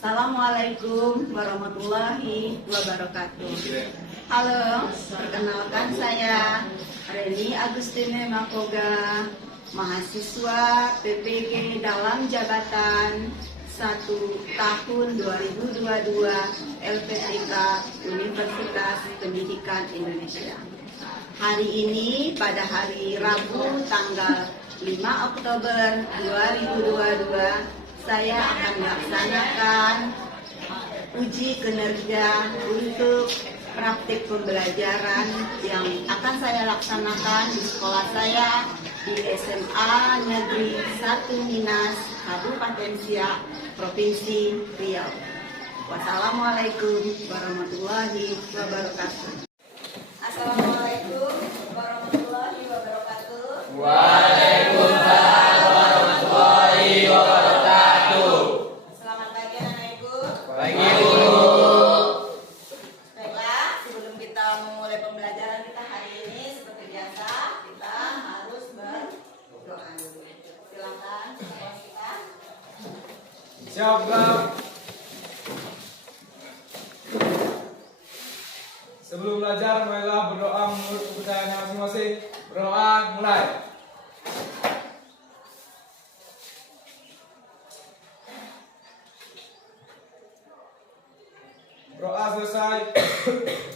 Assalamualaikum warahmatullahi wabarakatuh. Halo, perkenalkan saya Reni Agustine Makoga, mahasiswa PPG dalam jabatan 1 tahun 2022 LPTK Universitas Pendidikan Indonesia. Hari ini pada hari Rabu tanggal 5 Oktober 2022 saya akan melaksanakan uji kinerja untuk praktik pembelajaran yang akan saya laksanakan di sekolah saya di SMA Negeri 1 Minas, Kabupaten Siak, Provinsi Riau. Wassalamualaikum warahmatullahi wabarakatuh. Assalamualaikum warahmatullahi wabarakatuh. Waalaikumsalam warahmatullahi wabarakatuh. Selamat pagi anak-anak ibu. Pagi Ibu. Baiklah, sebelum kita memulai pembelajaran kita hari ini, seperti biasa kita harus berdoa dulu. Silakan ketua kita. Siap, Bang. Sebelum belajar, marilah berdoa menurut kepercayaannya masing-masing. Berdoa, mulai. Doa selesai.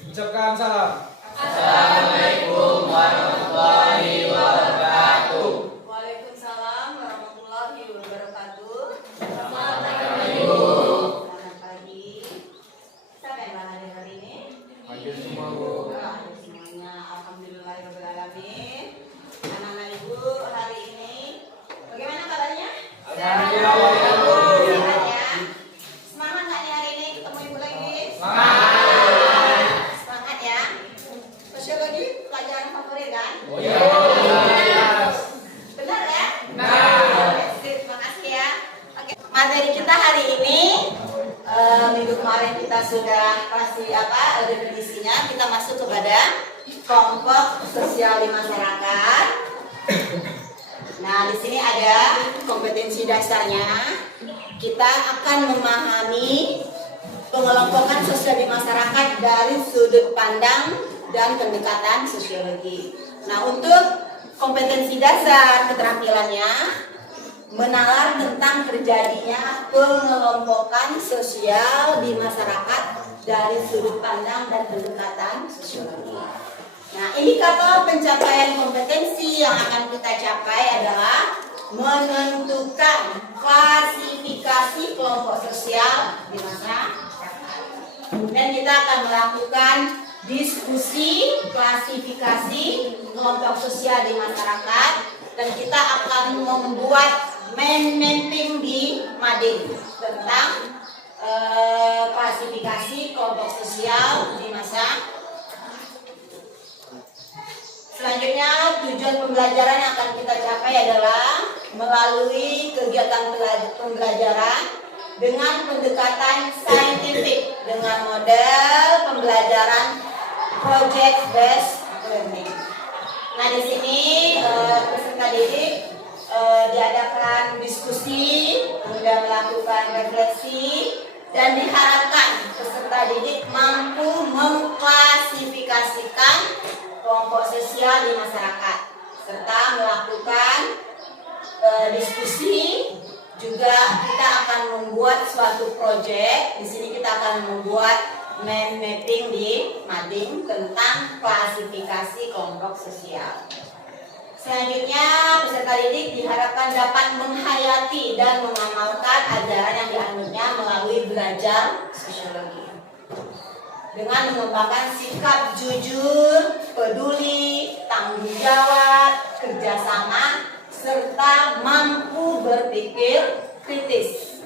Ucapkan salam. Assalamualaikum warahmatullahi wabarakatuh. Waalaikumsalam warahmatullahi wabarakatuh. Selamat pagi, Ibu. Selamat pagi. Siapa yang hadir hari ini? Hadir semua, Bu. Hadir semuanya. Alhamdulillahirobbilalamin. Anak-anak ibu hari ini bagaimana kabarnya? Alhamdulillah, Bu. Sehat ya? Semangat nggak nih hari ini ketemu ibu lagi? Semangat. Semangat ya. Sosiologi pelajaran favorit kan? Oh iya. Benar ya? Benar. Sip, terima kasih ya. Oke, materi kita hari ini minggu kemarin kita sudah kasih definisinya. Kita masuk kepada kelompok sosial di masyarakat. Nah, di sini ada kompetensi dasarnya. Kita akan memahami pengelompokan sosial di masyarakat dari sudut pandang dan pendekatan sosiologi. Nah, untuk kompetensi dasar keterampilannya menalar tentang terjadinya pengelompokan sosial di masyarakat dari sudut pandang dan pendekatan sosiologi. Nah, indikator pencapaian kompetensi yang akan kita capai adalah menentukan klasifikasi kelompok sosial di masyarakat. Kemudian kita akan melakukan diskusi klasifikasi kelompok sosial di masyarakat dan kita akan membuat mind mapping di mading tentang klasifikasi kelompok sosial di masyarakat. Selanjutnya, tujuan pembelajaran yang akan kita capai adalah melalui kegiatan pembelajaran dengan pendekatan saintifik dengan model pembelajaran project based learning. Nah, di sini peserta didik diadakan diskusi, kemudian melakukan refleksi, dan diharapkan peserta didik mampu mengklasifikasikan kelompok sosial di masyarakat serta melakukan diskusi. Juga kita akan membuat suatu proyek. Di sini kita akan membuat mind mapping di mading tentang klasifikasi kelompok sosial. Selanjutnya, peserta didik diharapkan dapat menghayati dan mengamalkan ajaran yang dianutnya melalui belajar sosiologi dengan mengembangkan sikap jujur, peduli, tanggung jawab, kerjasama, serta mampu berpikir kritis,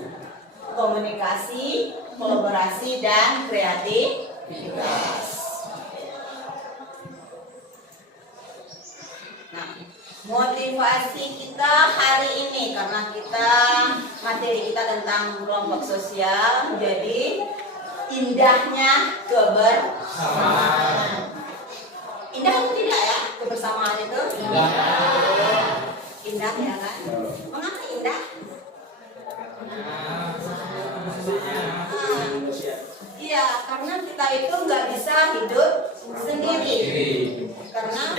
komunikasi, kolaborasi, dan kreativitas. Nah, motivasi kita hari ini karena materi kita tentang kelompok sosial, jadi indahnya kebersamaan. Indah atau tidak ya kebersamaan itu? Indah ya kan? Mengapa indah? Iya, karena kita itu nggak bisa hidup sendiri. Karena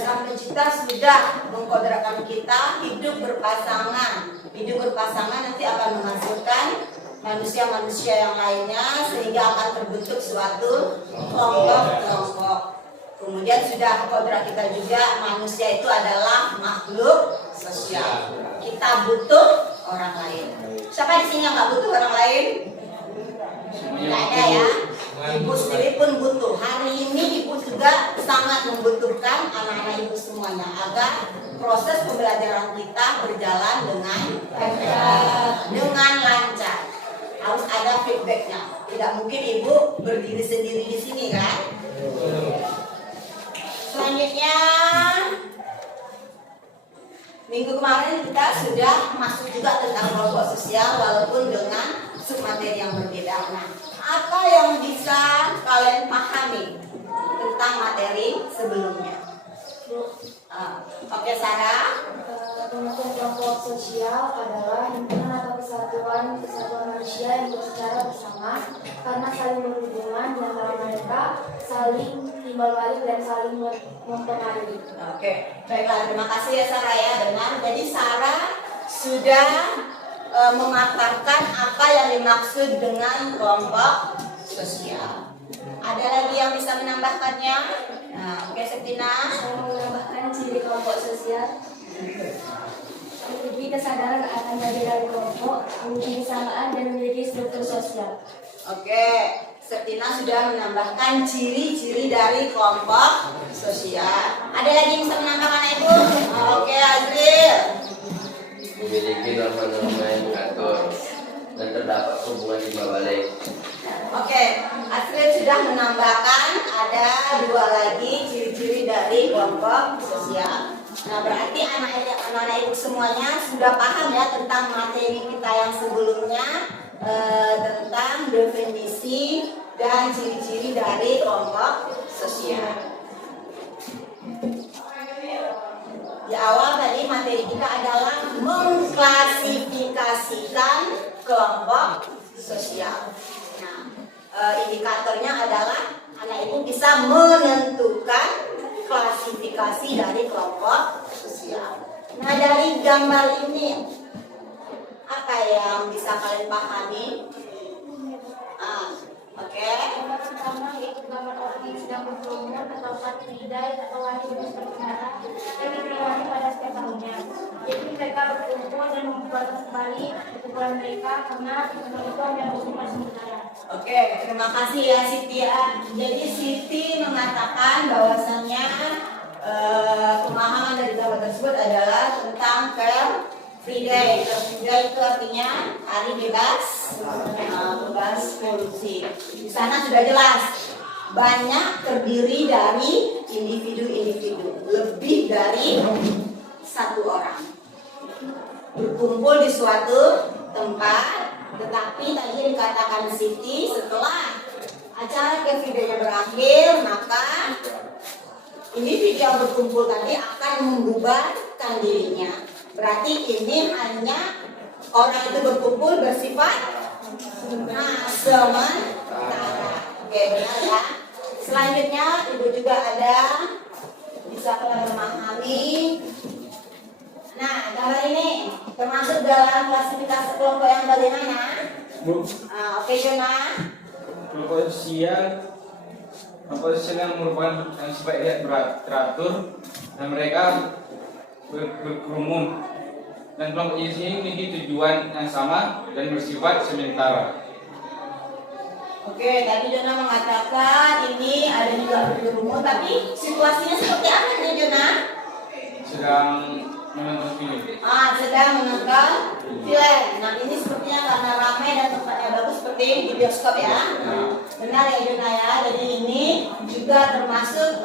Sang Pencipta sudah mengkodratkan kita hidup berpasangan. Hidup berpasangan nanti akan menghasilkan manusia-manusia yang lainnya sehingga akan terbentuk suatu kelompok-kelompok. Kemudian sudah kodrat kita juga manusia itu adalah makhluk sosial. Kita butuh orang lain. Siapa di sini yang nggak butuh orang lain? Tidak ada ya. Ibu sendiri pun butuh. Hari ini ibu juga sangat membutuhkan anak-anak ibu semuanya agar proses pembelajaran kita berjalan dengan lancar. Harus ada feedbacknya. Tidak mungkin ibu berdiri sendiri di sini kan? Selanjutnya, minggu kemarin kita sudah masuk juga tentang kelompok sosial walaupun dengan submateri yang berbeda. Nah, apa yang bisa kalian pahami tentang materi sebelumnya? Oke, Sarah. Pembentukan kelompok sosial adalah himpunan atau kesatuan manusia yang hidup secara bersama karena saling berhubungan di antara mereka, saling timbal balik dan saling mempengaruhi. Oke, baiklah, terima kasih ya Sarah ya, benar. Jadi Sarah sudah memaparkan apa yang dimaksud dengan kelompok sosial. Ada lagi yang bisa menambahkannya? Nah, oke, Septina. Saya mau menambahkan ciri kelompok sosial. Memiliki kesadaran akan bagian dari kelompok, memiliki kesamaan dan memiliki struktur sosial. Oke, Septina sudah menambahkan ciri-ciri dari kelompok sosial. Ada lagi yang bisa menambahkan Ibu? Oke, Azril. Memiliki norma-norma yang mengatur dan terdapat hubungan timbal balik. Oke, Azril sudah menambahkan ada 2 lagi ciri-ciri dari kelompok sosial. Nah, berarti anak-anak ibu semuanya sudah paham ya tentang materi kita yang sebelumnya tentang definisi dan ciri-ciri dari kelompok sosial. Di awal tadi materi kita adalah mengklasifikasikan kelompok sosial. Nah, indikatornya adalah anak ibu bisa menentukan klasifikasi dari kelompok sosial. Nah, dari gambar ini apa yang bisa kalian pahami? Oke. Gambar pertama yaitu gambar orang yang sedang berkerumun atau patridai atau wajib berbicara dan ditemani pada setiap tahunnya. Jadi mereka berkumpul dan membuat kembali perkumpulan mereka karena kebutuhan yang bersifat sementara. Oke, terima kasih ya Siti ya. Jadi Siti mengatakan bahwasannya pemahaman dari gambar tersebut adalah tentang Free Day. Free Day itu artinya hari bebas, bebas polusi. Di sana sudah jelas banyak terdiri dari individu-individu, lebih dari 1 orang berkumpul di suatu tempat. Tetapi tadi dikatakan Siti setelah acara Free Day-nya berakhir, maka individu yang berkumpul tadi akan membubarkan dirinya. Berarti ini hanya orang itu berkumpul bersifat sementara. Oke, benar ya. Selanjutnya ibu juga ada bisa kalian memahami. Nah, gambar ini termasuk dalam klasifikasi kelompok yang bagaimana? Oke, Jona. Kelompok sosial yang merupakan yang sifatnya teratur dan mereka berkerumun, dan kelompok ini memiliki tujuan yang sama dan bersifat sementara. Oke, tadi Jona mengatakan ini ada juga berkerumun, tapi situasinya seperti apa nih Jona? Sedang menonton film. Sedang menonton film. Nah, ini sepertinya karena ramai dan tempatnya bagus seperti di bioskop ya. Benar ya Jona ya. Jadi ini juga termasuk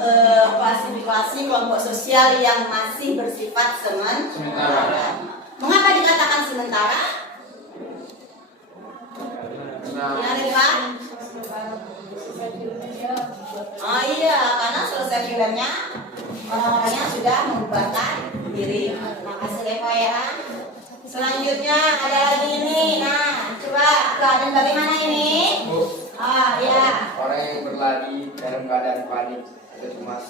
klasifikasi kelompok sosial yang masih bersifat sementara. Mengapa dikatakan sementara? Ya, Rifan? Oh iya, karena selesai filmnya orang-orangnya sudah membubarkan diri. Makasih Eva ya. Selanjutnya ada lagi ini. Nah, coba Coba keadaan bagaimana ini? Ya. Orang yang berlari dalam keadaan panik atau cemas.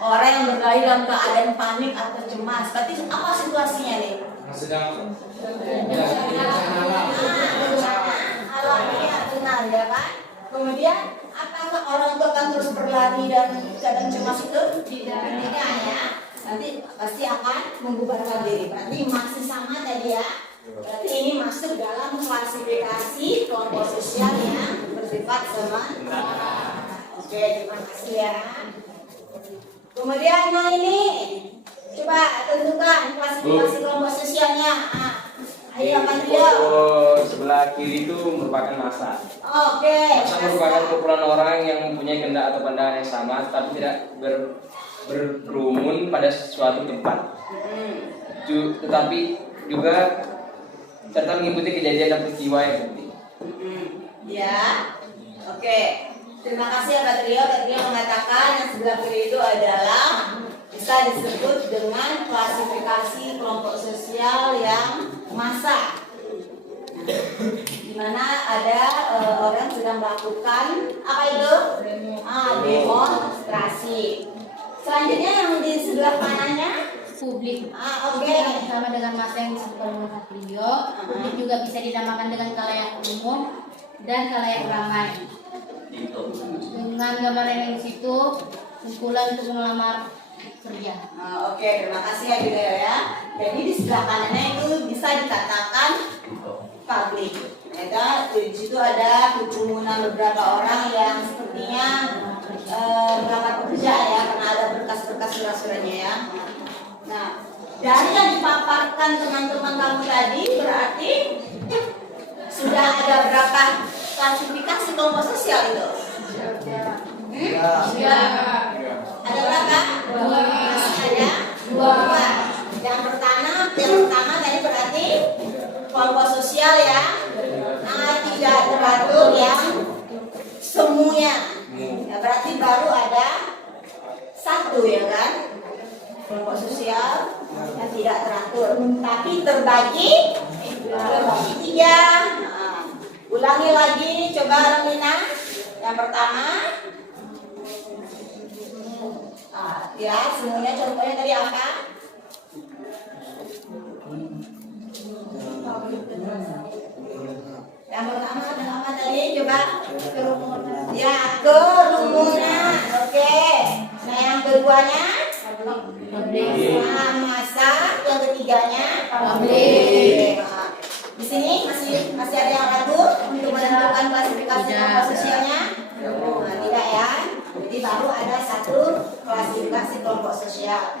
Orang yang berlari dalam keadaan panik atau cemas. Berarti apa situasinya nih? Sedang alamiah benar ya kan? Kemudian apakah orang itu akan terus berlari dan keadaan cemas itu? Tidak ya. Nanti pasti akan membubarkan diri. Berarti masih sama tadi ya. Berarti ini masuk dalam klasifikasi kelompok sosial yang bersifat sementara. Oke, terima kasih ya. Kemudian yang ini, coba tentukan klasifikasi kelompok sosialnya. Ayo apa dia? Sebelah kiri itu merupakan massa. Oke. Massa merupakan kumpulan orang yang mempunyai kehendak atau pandangan yang sama, tapi tidak berkerumun pada suatu tempat. Tetapi juga serta mengikuti kejadian dan peristiwa yang penting. Ya. Oke. Terima kasih ya Pak Trio. Pak Trio mengatakan yang sebelah kiri itu adalah bisa disebut dengan klasifikasi kelompok sosial yang massa. Di mana ada orang sedang melakukan apa itu? Demonstrasi. Selanjutnya yang di sebelah kanannya Publik. Oke. Sama dengan masa yang disebutkan oleh Pak Trio, publik juga bisa dinamakan dengan khalayak umum dan khalayak ramai. Dengan gambaran yang di situ, kumpulan untuk melamar kerja. Oke, terima kasih ya Julia ya. Jadi di sebelah kanannya itu bisa dikatakan publik. Ya, di situ ada kerumunan beberapa orang yang sepertinya melamar pekerja ya, karena ada berkas-berkas surat-suratnya ya. Nah, dari yang dipaparkan teman-teman kamu tadi berarti sudah ada berapa klasifikasi kelompok sosial itu? Ada berapa? Ada dua. Yang pertama tadi berarti kelompok sosial ya. Tidak teratur yang semuanya. Ya, berarti baru ada satu ya kan? Kelompok sosial yang tidak teratur, tapi terbagi tiga. Ulangi lagi, coba Ramina. Yang pertama, ya semuanya contohnya tadi apa? Yang pertama adalah apa tadi? Coba kerumunan. Ya, kerumunan. Oke. Nah, yang keduanya masa. Yang ketiganya publik. Di sini masih ada yang ragu untuk menentukan klasifikasi kelompok sosialnya? Tidak ya. Jadi baru ada satu klasifikasi kelompok sosial.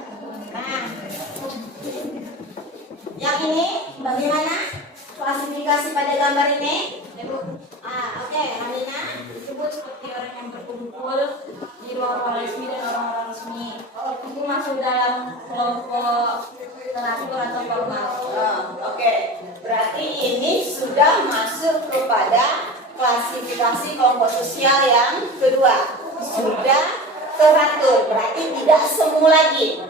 Nah, yang ini bagaimana klasifikasi pada gambar ini? Oke, Halina disebut seperti orang yang berkumpul di ruang resmi dan orang-orang resmi. Itu masuk dalam kelompok teratur atau formal. Oke, berarti ini sudah masuk kepada klasifikasi kelompok sosial yang kedua. Sudah teratur, berarti tidak semu lagi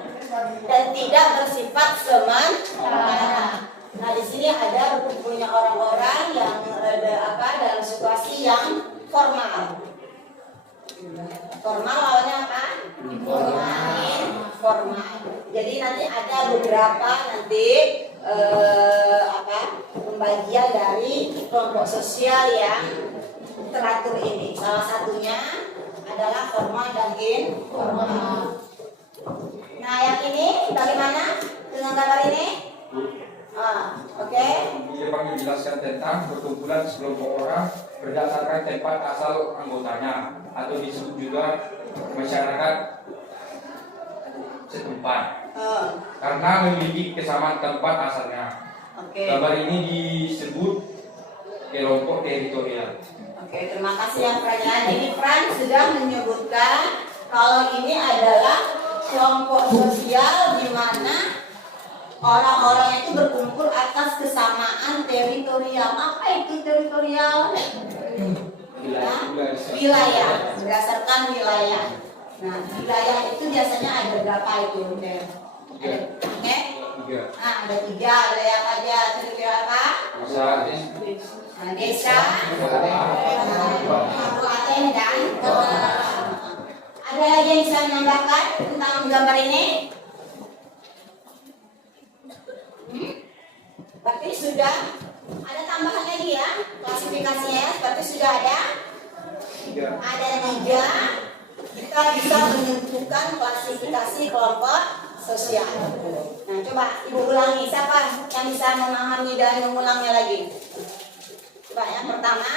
dan tidak bersifat sementara. Nah, di sini ada berkumpulnya orang-orang yang dalam situasi yang formal. Formal lawannya apa? Informal. Jadi nanti ada beberapa pembagian dari kelompok sosial yang teratur ini. Salah satunya adalah formal dan informal. Nah, yang ini bagaimana dengan gambar ini? Oke. Dia menjelaskan tentang perkumpulan sekelompok orang berdasarkan tempat asal anggotanya atau disebut juga masyarakat setempat karena memiliki kesamaan tempat asalnya. Gambar ini disebut kelompok teritorial. Oke, terima kasih ya Fran. Jadi Fran sudah menyebutkan kalau ini adalah kelompok sosial di mana orang-orang itu berkumpul atas kesamaan teritorial. Apa itu teritorial? Wilayah, berdasarkan wilayah. Nah, wilayah itu biasanya ada berapa itu? Oke. Nah, ada 3. Wilayah apa aja? Kira-kira apa? Nah, desa, kabupaten, dan kota. Ada lagi yang bisa menambahkan tentang gambar ini? Berarti sudah ada tambahan lagi ya klasifikasinya. Berarti sudah ada 3. Kita bisa menentukan klasifikasi kelompok sosial. Nah, coba ibu ulangi. Siapa yang bisa memahami dan mengulangnya lagi? Coba yang pertama,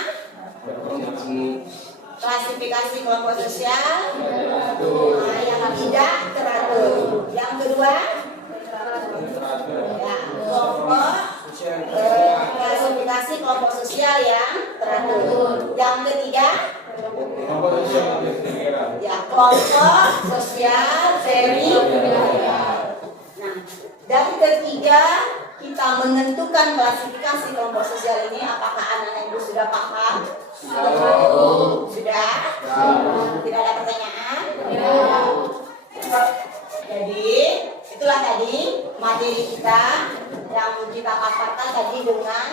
klasifikasi kelompok sosial. Nah, yang tidak teratur. Yang kedua, ya, kelompok klasifikasi kelompok sosial yang teratur. Yang ketiga, ya, kelompok sosial teritorial. Nah, dan ketiga, kita menentukan klasifikasi kelompok sosial ini. Apakah anak-anak ibu sudah paham? Sudah? Tidak ada pertanyaan? Jadi itulah tadi materi kita yang kita paparkan tadi dengan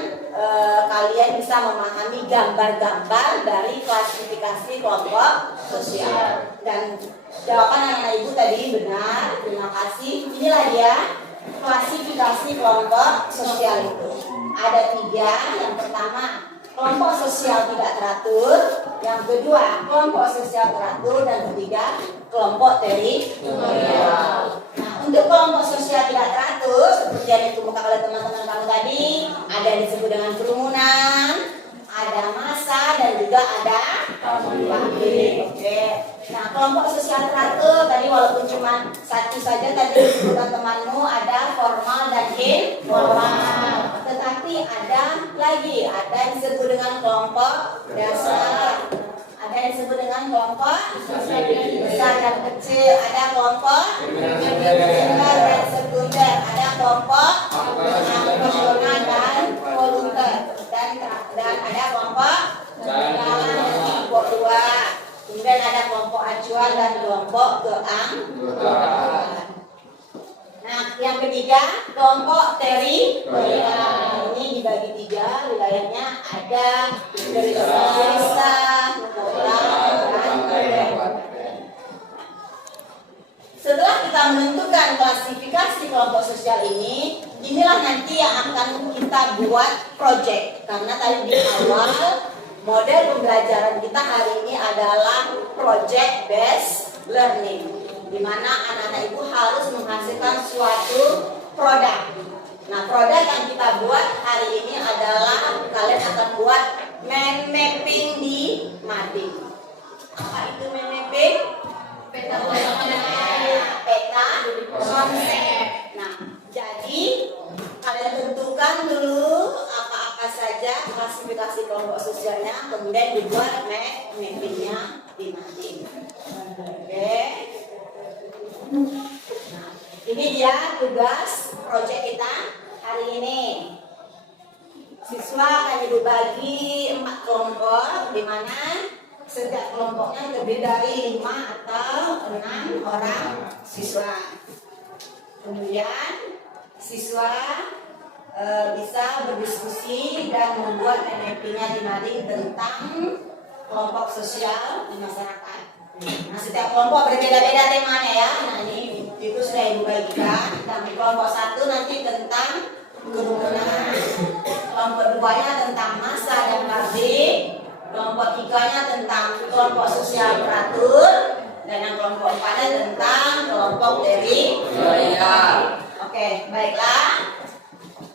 kalian bisa memahami gambar-gambar dari klasifikasi kelompok sosial. Dan jawaban anak-anak ibu tadi benar, terima kasih. Inilah dia klasifikasi kelompok sosial itu. Ada 3. Yang pertama, kelompok sosial tidak teratur. Yang kedua, kelompok sosial teratur. Dan ketiga, kelompok teritorial. Nah, untuk kelompok sosial tidak teratur, seperti yang ditemukan oleh teman-teman kamu tadi, ada yang disebut dengan kerumunan, ada massa, dan juga ada pabrik. Oke. Nah, kelompok sosial teratur tadi walaupun cuma satu saja tadi disebutkan temanmu, ada formal dan informal. Tetapi ada lagi, ada yang disebut dengan kelompok dasar, ada yang disebut dengan kelompok besar dan kecil, ada kelompok primer dan sekunder, ada kelompok profesional dan volunteer, dan ada kelompok kelompok 2. Kemudian ada kelompok acuan dan kelompok keanggotaan. Nah, yang ketiga, kelompok teritorial. Ini dibagi 3, wilayahnya ada desa, kota, dan kabupaten. Setelah kita menentukan klasifikasi kelompok sosial ini, inilah nanti yang akan kita buat project. Karena tadi di awal model pembelajaran kita hari ini adalah project based learning, di mana anak-anak ibu harus menghasilkan suatu produk. Nah, produk yang kita buat hari ini adalah kalian akan buat mind mapping di mading. Apa itu mind mapping? Peta konsep. Nah, jadi kalian tentukan dulu apa saja klasifikasi kelompok sosialnya, kemudian dibuat mappingnya di mading. Oke. Nah, ini dia tugas proyek kita hari ini. Siswa akan dibagi 4 kelompok, di mana setiap kelompoknya terdiri dari 5 atau 6 orang siswa. Kemudian siswa bisa berdiskusi dan membuat mappingnya di mading tentang kelompok sosial di masyarakat. Nah, setiap kelompok berbeda-beda temanya ya. Nah, ini itu sudah ibu bagikan. Dan di kelompok 1 nanti tentang kerumunan, kelompok 2-nya tentang massa dan pabrik, kelompok 3-nya tentang kelompok sosial teratur, dan yang kelompok 4-nya tentang kelompok teritorial. Oke, baiklah.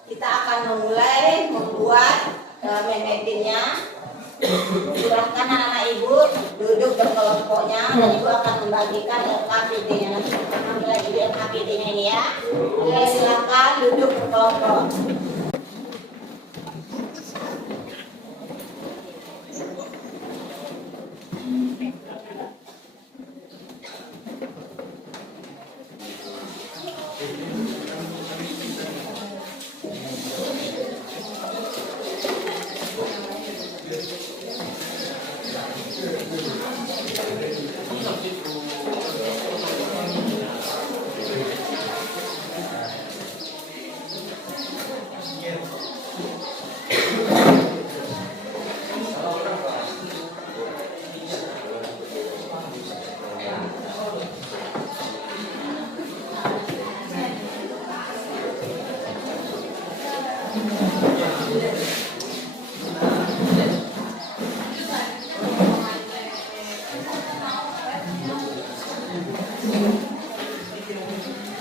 Kita akan memulai membuat mappingnya. Silahkan anak-anak ibu duduk berkelompoknya, dan ibu akan membagikan LKPD-nya. Nanti kita ambil lagi LKPD-nya ini ya. Oke, silahkan duduk berkelompok.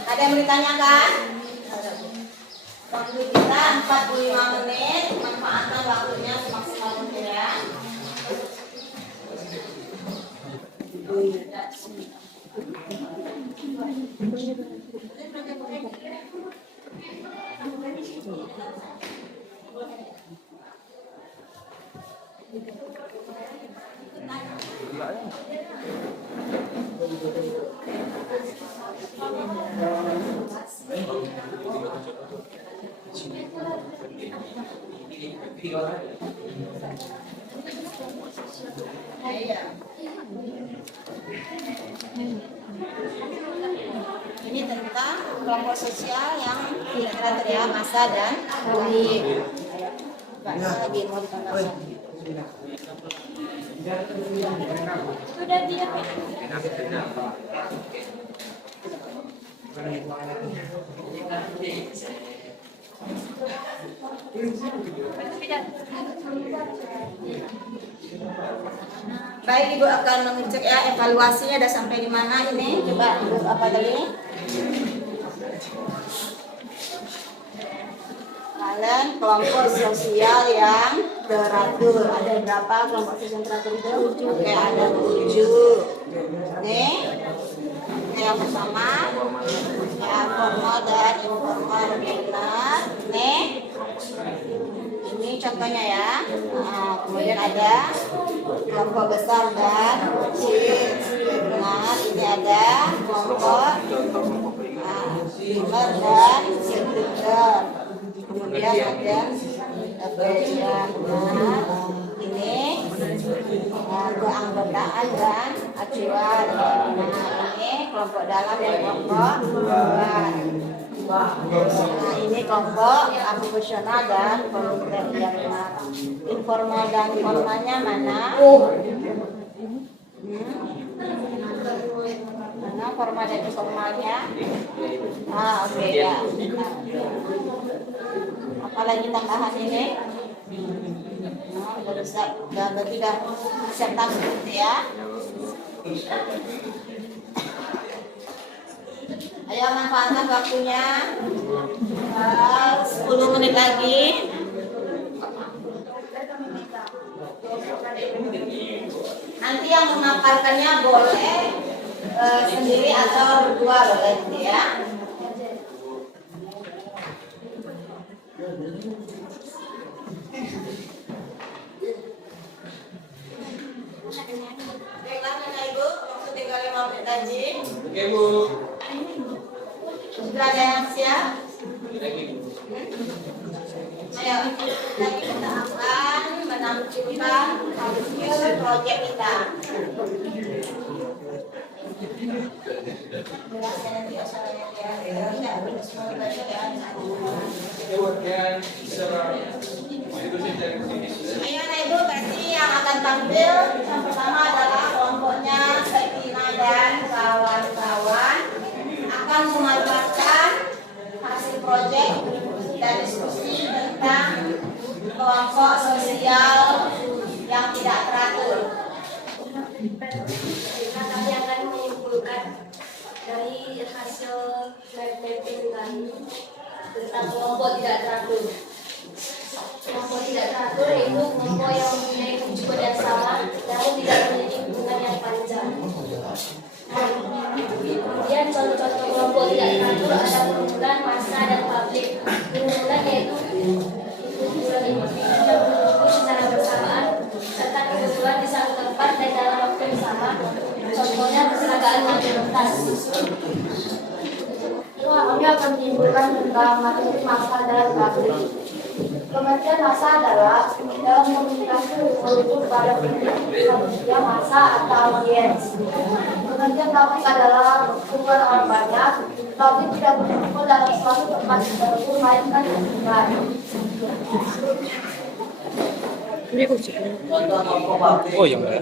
Ada yang ditanyakan? Waktu kita 45 menit, manfaatkan waktunya semaksimal mungkin ya. Ini tentang kelompok sosial yang kriteria masa dan lahir. Lagi mau ditambahkan. Sudah dia. Baik, Ibu akan mengecek ya evaluasinya ada sampai di mana ini. Coba Ibu apa tadi? Kalian kelompok sosial yang teratur. Ada berapa kelompok sosial yang teratur itu? Oke, ada 7. Nih. Yang pertama ya, formal dan informal benar. Nih. Ini contohnya ya. Nah, kemudian ada kelompok besar dan kecil. Nah, ini ada kelompok primer dan sekunder. Kemudian ada bagian ini keanggotaan dan acuan. Nah, ini kelompok dalam dan kelompok luar. Nah, ini kelompok profesional dan volunteer yang informal dan formalnya mana? Mana formal dan informalnya? Oke ya. Apalagi tambahan ini? Udah siap, berarti udah siap takut ya. Ayo manfaatkan waktunya. 10 menit lagi. Nanti yang memaparkannya boleh sendiri atau berdua boleh ya. Baiklah Nana Ibu, waktu tinggal 5 menit lagi. Oke Bu. Sudah ada yang siap? Ayo, lagi kita akan menampilkan hasil proyek kita. Ayo Nana Ibu, berarti yang akan tampil yang pertama adalah kelompoknya Sekina dan kawan-kawan akan memaparkan hasil proyek dan diskusi tentang kelompok sosial yang tidak teratur. Kami akan menyimpulkan dari hasil mapping kami tentang kelompok tidak teratur. Kelompok tidak teratur itu kelompok yang mempunyai tujuan yang sama, namun tidak memiliki hubungan yang panjang. Kemudian contoh-contoh kelompok tidak teratur ada kerumunan, massa, dan publik. Kerumunan yaitu kumpulan individu yang berkumpul secara bersamaan serta kebetulan di satu tempat dan dalam waktu yang sama. Contohnya perseragam mayoritas. Kami akan menyimpulkan tentang materi massa dan publik. Pengertian massa adalah dalam komunikasi merujuk pada manusia massa atau audiens. Pengertian publik adalah kumpulan orang banyak. Publik tidak berkumpul dalam suatu tempat tertentu, melainkan lingkungan. Oh yang mana?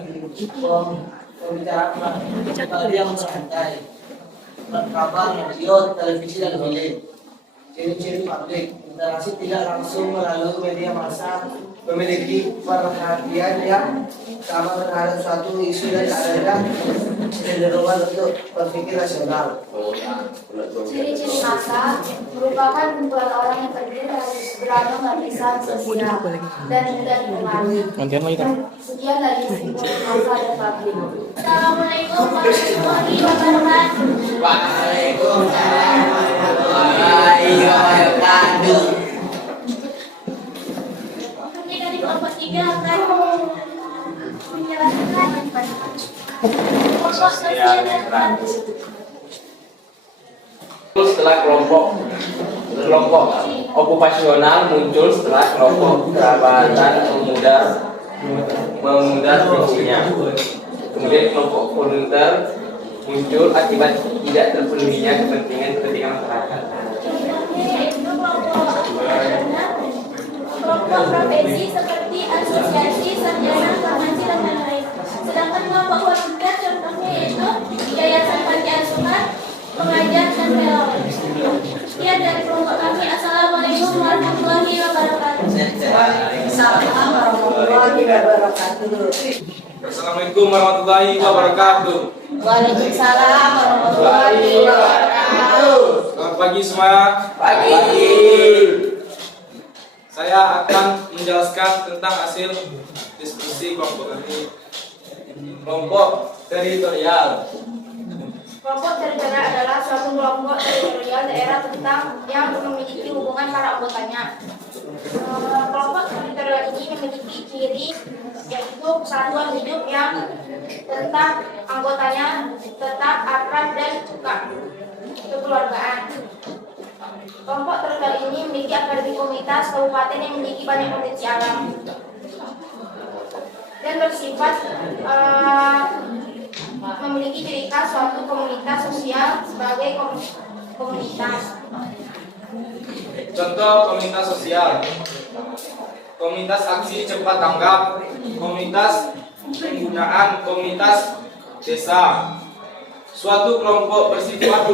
Pembicaraan yang santai, kabar, radio, televisi dan film. Ciri-ciri publik, interaksi tidak langsung melalui media massa, memiliki perhatian yang sama terhadap suatu isu dan adanya kecenderungan untuk berpikir rasional. Ciri-ciri massa merupakan kumpulan orang yang terdiri dari beragam lapisan sosial dan mudah dikenali. Sekian dari simpul massa dan publik. Assalamualaikum warahmatullahi wabarakatuh. Waalaikumsalam warahmatullahi wabarakatuh. Kami dari kelompok 3 akan menjelaskan kelompok sosial dan publik. Setelah kelompok okupasional muncul setelah kelompok kerabatan memudar fungsinya. Kemudian kelompok volunteer muncul akibat tidak terpenuhinya kepentingan masyarakat. Kelompok profesi seperti asosiasi, sarjana, farmasi, dan lain-lain. Sedangkan kelompok volunteer contohnya yaitu yayasan panti asuhan, pengajar, dan relawan. Sekian dari kelompok kami. Assalamualaikum warahmatullahi wabarakatuh. Waalaikumsalam warahmatullahi wabarakatuh. Assalamualaikum warahmatullahi wabarakatuh. Waalaikumsalam warahmatullahi wabarakatuh. Selamat pagi semua. Pagi. Saya akan menjelaskan tentang hasil diskusi kelompok kami. Kelompok teritorial. Kelompok teritorial adalah suatu kelompok teritorial daerah tentang yang memiliki hubungan para anggotanya. Kelompok teritorial ini memiliki ciri yaitu kesatuan hidup yang tentang anggotanya tetap akrab dan suka kekeluargaan. Kelompok teritorial ini memiliki akademi komunitas kabupaten yang memiliki banyak potensi alam dan bersifat memiliki ciri khas suatu komunitas sosial sebagai komunitas. Contoh komunitas sosial. Komunitas aksi cepat tanggap, komunitas penggunaan, komunitas desa. Suatu kelompok bersifat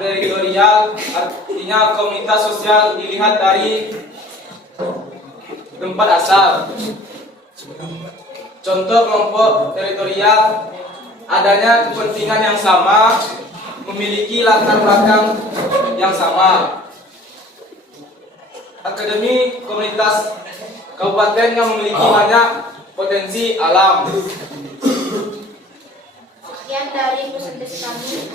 teritorial artinya komunitas sosial dilihat dari tempat asal. Contoh kelompok teritorial adanya kepentingan yang sama, memiliki latar belakang yang sama. Akademi komunitas kabupaten yang memiliki banyak potensi alam. Sekian dari presentasi kami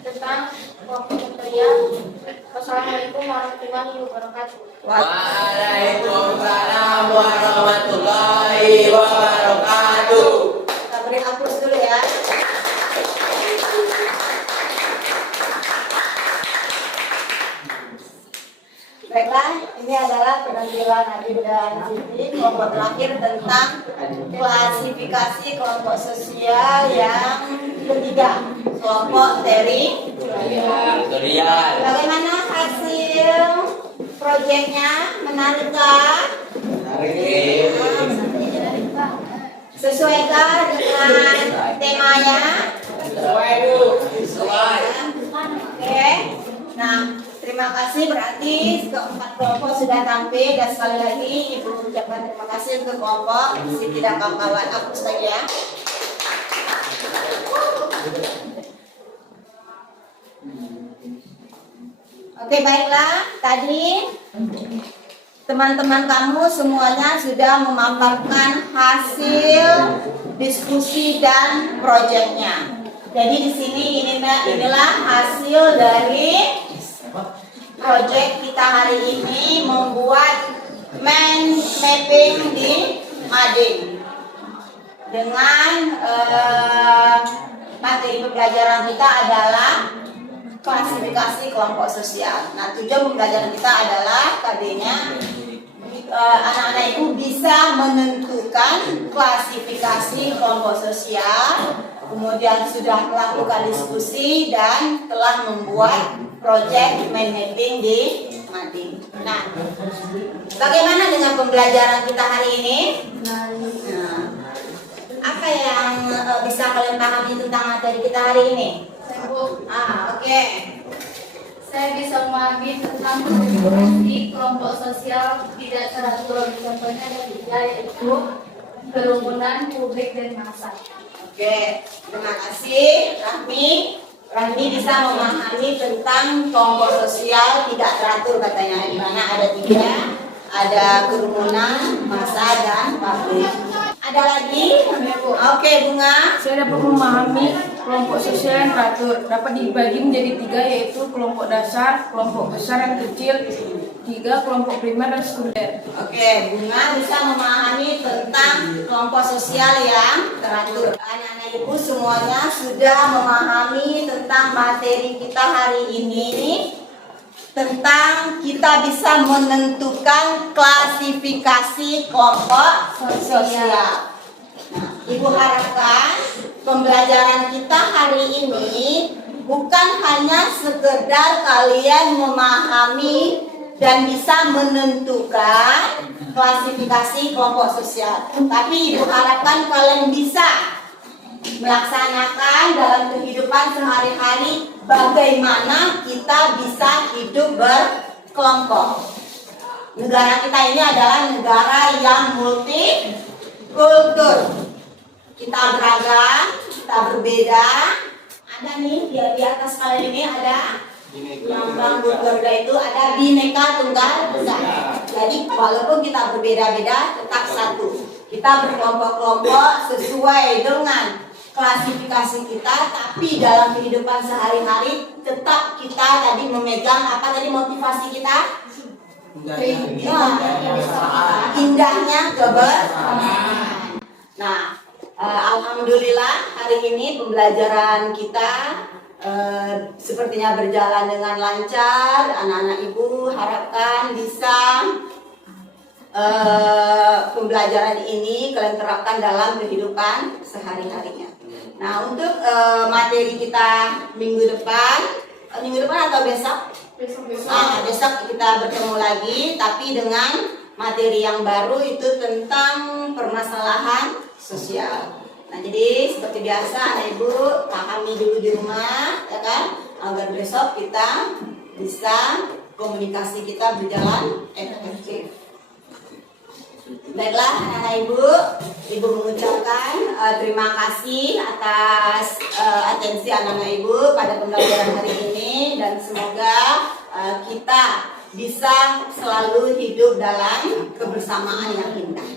tentang kelompok teritorial. Wassalamualaikum warahmatullahi wabarakatuh. Waalaikumsalam warahmatullahi wabarakatuh. Kita beri aplaus dulu ya. Baiklah, ini adalah penampilan Adib dan Siti kelompok terakhir tentang klasifikasi kelompok sosial yang ketiga, kelompok teritorial. Bagaimana hasil proyeknya? Menarikkah? Sesuaikah dengan temanya? Sesuai. Oke. Nah, terima kasih, berarti keempat kelompok sudah tampil, dan sekali lagi Ibu ucapkan terima kasih untuk kelompok Siti dan kawan-kawan. Aku saja. Oke, baiklah. Tadi teman-teman kamu semuanya sudah memaparkan hasil diskusi dan proyeknya. Jadi di sini inilah hasil dari proyek kita hari ini, membuat mind mapping di Mading dengan materi pembelajaran kita adalah klasifikasi kelompok sosial. Nah, tujuan pembelajaran kita adalah tadinya anak-anak itu bisa menentukan klasifikasi kelompok sosial, kemudian sudah melakukan diskusi dan telah membuat proyek mind mapping di Mading. Nah, bagaimana dengan pembelajaran kita hari ini? Nah, apa yang bisa kalian pahami tentang materi kita hari ini? Oke. Saya bisa memahami tentang komunikasi kelompok sosial tidak teratur. Contohnya ada 3, yaitu kerumunan, publik, dan massa. Oke, terima kasih Rahmi. Rahmi bisa memahami tentang kelompok sosial tidak teratur katanya, di mana ada 3, ada kerumunan, massa, dan publik. Ada lagi? Oke, Bunga. Saya dapat memahami kelompok sosial yang teratur. Dapat dibagi menjadi 3, yaitu kelompok dasar, kelompok besar yang kecil, 3 kelompok primer dan sekunder. Oke, Bunga bisa memahami tentang kelompok sosial yang teratur. Anak-anak ibu semuanya sudah memahami tentang materi kita hari ini, tentang kita bisa menentukan klasifikasi kelompok sosial. Nah, ibu harapkan pembelajaran kita hari ini bukan hanya sekedar kalian memahami dan bisa menentukan klasifikasi kelompok sosial, tapi ibu harapkan kalian bisa melaksanakan dalam kehidupan sehari-hari bagaimana kita bisa hidup berkelompok. Negara kita ini adalah negara yang multikultur. Kita beragam, kita berbeda. Ada nih di atas kalian ini ada lambang keluarga itu ada Bhinneka Tunggal Ika. Jadi walaupun kita berbeda-beda tetap satu. Kita berkelompok-kelompok sesuai dengan klasifikasi kita, tapi dalam kehidupan sehari-hari tetap kita tadi memegang apa tadi motivasi kita? Indahnya kebersamaan. Nah, alhamdulillah hari ini pembelajaran kita sepertinya berjalan dengan lancar. Anak-anak ibu harapkan bisa pembelajaran ini kalian terapkan dalam kehidupan sehari-harinya. Nah, untuk materi kita minggu depan atau besok? Besok kita bertemu lagi, tapi dengan materi yang baru itu tentang permasalahan sosial. Nah, jadi seperti biasa anak ibu pahami dulu di rumah, ya kan? Agar besok kita bisa komunikasi kita berjalan efektif. Baiklah anak-anak ibu mengucapkan terima kasih atas atensi anak-anak ibu pada pembelajaran hari ini, dan semoga kita bisa selalu hidup dalam kebersamaan yang indah.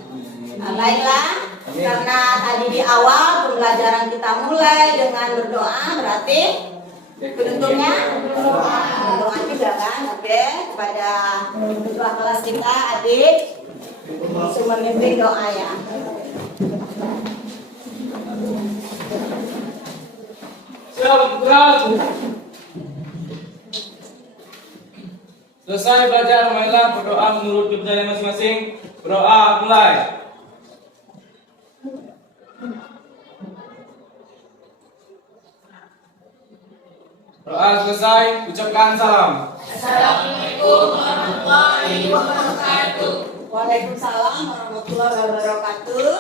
Baiklah, karena tadi di awal pembelajaran kita mulai dengan berdoa, berarti penutupnya berdoa juga kan? Oke, kepada ketua kelas kita adik memimpin doa ya. Selesai belajar, marilah berdoa menurut kepercayaan masing-masing. Berdoa mulai. Doa selesai, ucapkan salam. Assalamualaikum warahmatullahi wabarakatuh. Waalaikumsalam warahmatullahi wabarakatuh.